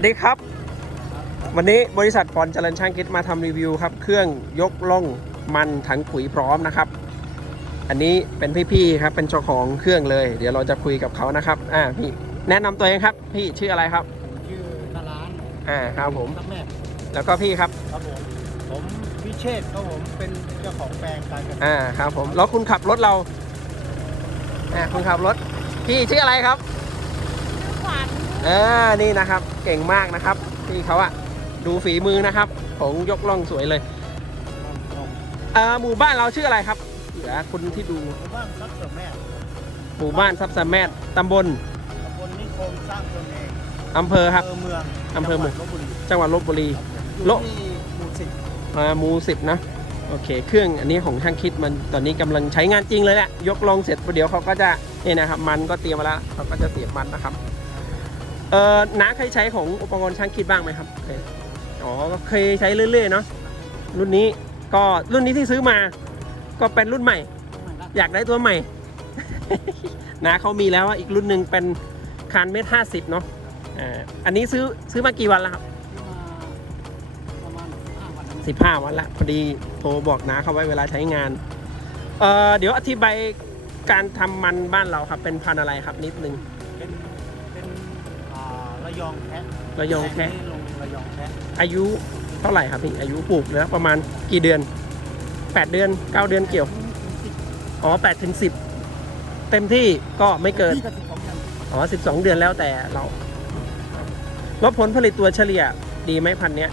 วัสดีครับ วันนี้บริษัทฟอนเจริญช่างคิดมาทำรีวิวครับ เครื่องยกล่องมันถังปุ๋ยพร้อมนะครับ อันนี้เป็นพี่ๆครับเป็นเจ้าของเครื่องเลย เดี๋ยวเราจะคุยกับเขานะครับอ่าพี่แนะนำตัวเองครับ พี่ชื่ออะไรครับผมชื่อนาร้านอ่าครับผมครับแม่แล้วก็พี่ครับครับผม ผมพิเชษครับผมเป็นเจ้าของแปลงการเกษตรอ่าครับผมแล้วคุณขับรถเราอ่าคุณขับรถพี่ชื่ออะไรครับ ขวัญอ่านี่นะครับเก่งมากนะครับพี่เขาอะดูฝีมือนะครับของยกล่องสวยเลยเอ่อหมู่บ้านเราชื่ออะไรครับเหลือคุณที่ดูหมู่บ้านซับเสริมแม่หมู่บ้านซับสะแมดตำบลตำบลนิคมสร้างตนเองอำเภอครับเมืองอำเภอเมืองจัหวัดลบบุรีจังหวัดลบบุรีอยู่โลที่หมู่สิบอ่าหมูสิบนะโอเค เครื่องอันนี้ของช่างคิดมันตอนนี้กำลังใช้งานจริงเลยแหละยกลองเสร็จประเดี๋ยวเขาก็จะนี่นะครับ มันก็เตรียมมาแล้วเขาก็จะเสียบมันนะครับ เอ่อน้าเคยใช้ของอุปกรณ์ช่างคิดบ้างไหมครับเคยอ๋อก็เคยใช้เรื่อยๆเนาะรุ่นนี้ก็รุ่นนี้ที่ซื้อมา ก็เป็นรุ่นใหม่ อยากได้ตัวใหม่ นะเขามีแล้วอีกรุ่นหนึ่งเป็นคานเมตรห้าสิบเนาะอ่าอันนี้ซื้อซื้อมากี่วันแล้วครับที่มาประมาณห้าวันนะสิบห้าวันละพอดีโทรบอกนาเขาไว้เวลาใช้งานเอ่อเดี๋ยวอธิบายการทำมันบ้านเราครับเป็นพันธุ์อะไรครับนิดนึง ยองแพะระยองแคะปลนี้ลงระยองแพะอายุเท่าไหร่ครับพี่ อายุปลูกแล้วประมาณกี่เดือน 8 เดือน 9 เดือนเกี่ยว อ๋อ8ถึง10 เต็มที่ก็ไม่เกิน ที่กระสิบของกันอ๋อ 12 เดือนแล้วแต่เรา แล้วผลผลิตตัวเฉลี่ยดีไหมพันธุ์เนี้ย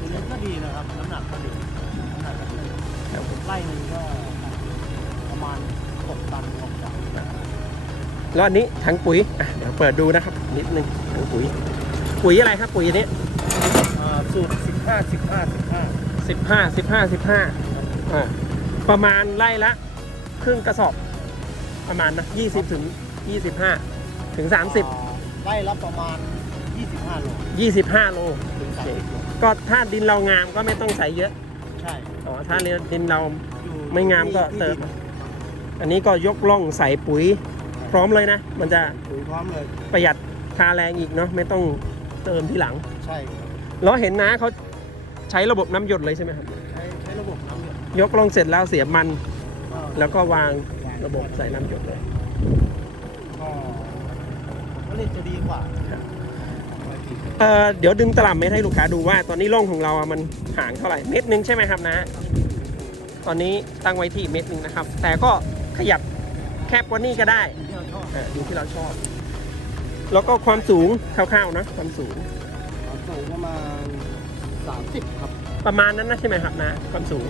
ทีนี้ก็ดีนะครับ น้ำหนักก็ดีน้ำหนักก็ดีครับผมไล่หนึ่งก็ประมาณหกตันหกตัน แล้วอันนี้ถังปุ๋ยอะเดี๋ยวเปิดดูนะครับ นิดนึงถังปุ๋ย ปุ๋ยอะไรครับ ปุ๋ยอันนี้อ่าสูตรสิบห้าสิบห้าสิบห้าสิบห้าสิบห้าสิบห้าอ่าประมาณไล่ละครึ่งกระสอบ ประมาณนะยี่สิบถึงยี่สิบห้าถึงสามสิบไล่ละประมาณยี่สิบห้าโลยี่สิบห้าโลถึงสามสิบโลก็ถ้าดินเรางามก็ไม่ต้องใส่เยอะ ใช่อ๋อถ้าดินเราอยู่ไม่งามก็ที่เติมที่อันนี้ก็ยกล่องใส่ปุ๋ย พร้อมเลยนะ มันจะปุ๋ยพร้อมเลยประหยัดค่าแรงอีกเนาะไม่ต้องเติมทีหลัง ใช่ครับแล้วเห็นนะเขาใช้ระบบน้ำหยดเลยใช่ไหมครับ ใช้ใช้ระบบน้ำหยดยกล่องเสร็จแล้วเสียบมัน ก็แล้วก็วางระบบใส่น้ำหยดเลย ก็ผลิตจะดีกว่าครับไม่ผิดเอ่อเดี๋ยวดึงตลับเมตรให้ลูกค้าดูว่า ตอนนี้ร่องของเราอะมันห่างเท่าไหร่เมตรหนึ่งใช่ไหมครับนะ ตอนนี้ตั้งไว้ที่เมตรหนึ่งนะครับ แต่ก็ขยับ แคบกว่านี้ก็ได้ที่เราชอบอ่าดูที่เราชอบ แล้วก็ความสูงคร่าวๆนะความสูง ความสูงประมาณสามสิบครับประมาณนั้นนะใช่ไหมครับนะ ความสูง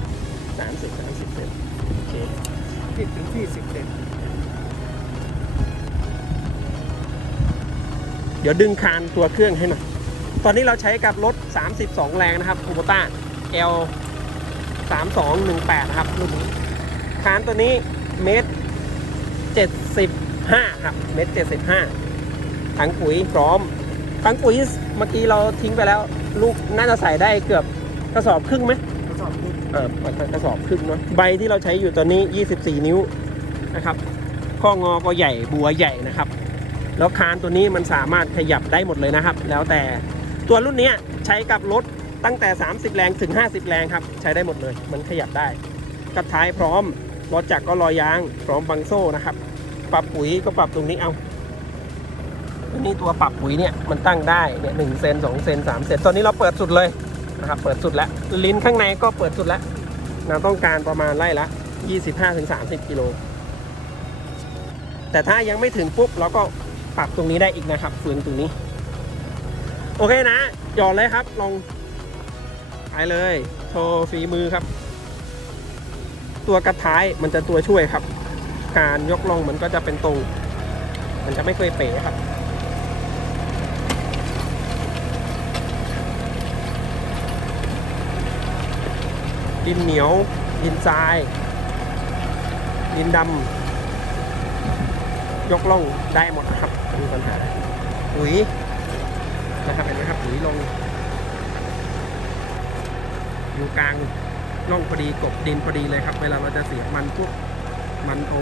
30 30เซนโอเคสิบถึงสี่สิบเซนเดี๋ยวดึงคานตัวเครื่องให้หน่อย ตอนนี้เราใช้กับรถ 32 แรงนะครับคูโบต้า L 3218 นะครับรุ่นนี้คานตัวนี้เมตร 75 ครับ เมตร75 ถังปุ๋ยพร้อม ถังปุ๋ยเมื่อกี้เราทิ้งไปแล้ว ลูกน่าจะใส่ได้เกือบกระสอบครึ่งไหมทดสอบดูเออกระสอบครึ่งเนาะ ใบที่เราใช้อยู่ตอนนี้ 24 นิ้วนะครับ ข้องอก็ใหญ่ บัวใหญ่นะครับ แล้วคานตัวนี้มันสามารถขยับได้หมดเลยนะครับ แล้วแต่ ตัวรุ่นเนี้ยใช้กับรถตั้งแต่ 30 แรงถึง 50 แรงครับ ใช้ได้หมดเลย มันขยับได้ กระท้ายพร้อม รถจักรก็รอยยางพร้อมบังโซ่นะครับ ปรับปุ๋ยก็ปรับตรงนี้เอาอันนี้ตัวปรับปุ๋ยเนี่ยมันตั้งได้เนี่ยหนึ่งเซนสองเซนสามเซนตอนนี้เราเปิดสุดเลยนะครับเปิดสุดแล้วลิ้นข้างในก็เปิดสุดแล้วเราต้องการประมาณไล่ละ25-30กิโลแต่ถ้ายังไม่ถึงปุ๊บเราก็ปรับตรงนี้ได้อีกนะครับฝืนตรงนี้ โอเคนะหย่อนเลยครับลองไปเลย โชว์ฝีมือครับ ตัวกระท้ายมันจะตัวช่วยครับ การยกลงมันก็จะเป็นตรงมันจะไม่เคยเป๋ครับดินเหนียวดินทราย ดินดำยกลงได้หมดนะครับไม่มีปัญหาปุ๋ยนะครับเห็นไหมครับปุ๋ยลง อยู่กลาง ร่องพอดีกบดินพอดีเลยครับ เวลาเราจะเสียบมันพวกมันโอ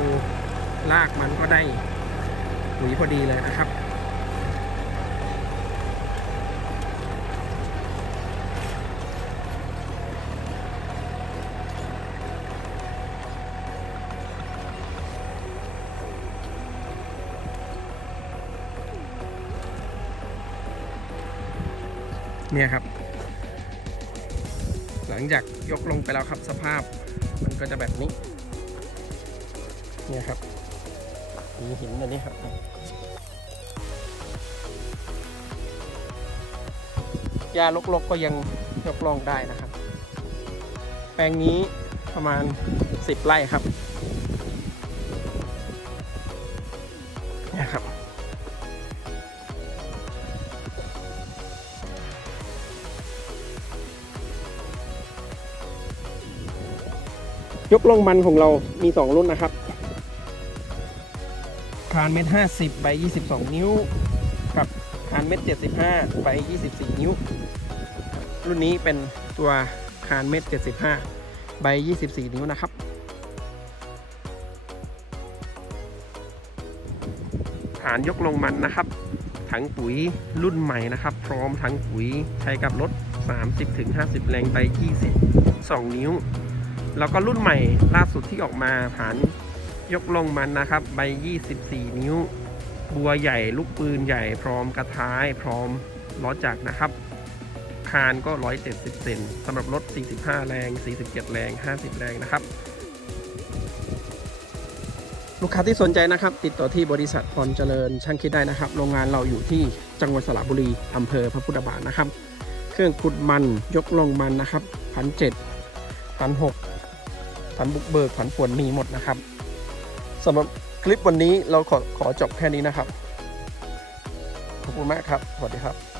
ลากมันก็ได้ปุ๋ยพอดีเลยนะครับเนี่ยครับ ลังจากยกลงไปแล้วครับสภาพมันก็จะแบบนี้เนี่ยครับมีหินอันนี้ครับหญ้าลกๆก็ยังยกลงได้นะครับ แปลงนี้ประมาณ 10 ไร่ครับเนี่ยครับ ยกลงมันของเรามี 2 รุ่นนะครับ คานเม็ด50ใบ22นิ้ว กับคานเม็ด75ใบ24นิ้ว รุ่นนี้เป็นตัวคานเม็ด75ใบ24นิ้วนะครับ ฐานยกลงมันนะครับถังปุ๋ยรุ่นใหม่นะครับ พร้อมถังปุ๋ยใช้กับรถ 30-50 แรงใบ22 นิ้ว แล้วก็รุ่นใหม่ล่าสุดที่ออกมาฐานยกลงมันนะครับ ใบ 24 นิ้ว บัวใหญ่ ลูกปืนใหญ่ พร้อมกระท้าย พร้อมล้อจักรนะครับ คานก็ 170 เซนสำหรับรถ 45 แรง 47 แรง 50 แรงนะครับ ลูกค้าที่สนใจนะครับ ติดต่อที่บริษัทพรเจริญช่างคิดได้นะครับ โรงงานเราอยู่ที่จังหวัดสระบุรีอำเภอพระพุทธบาทนะครับ เครื่องขุดมันยกลงมันนะครับพันเจ็ด พันหกพันบุกเบิกพันป่วนมีหมดนะครับสำหรับคลิปวันนี้เราขอขอจบแค่นี้นะครับ ขอบคุณมากครับ สวัสดีครับ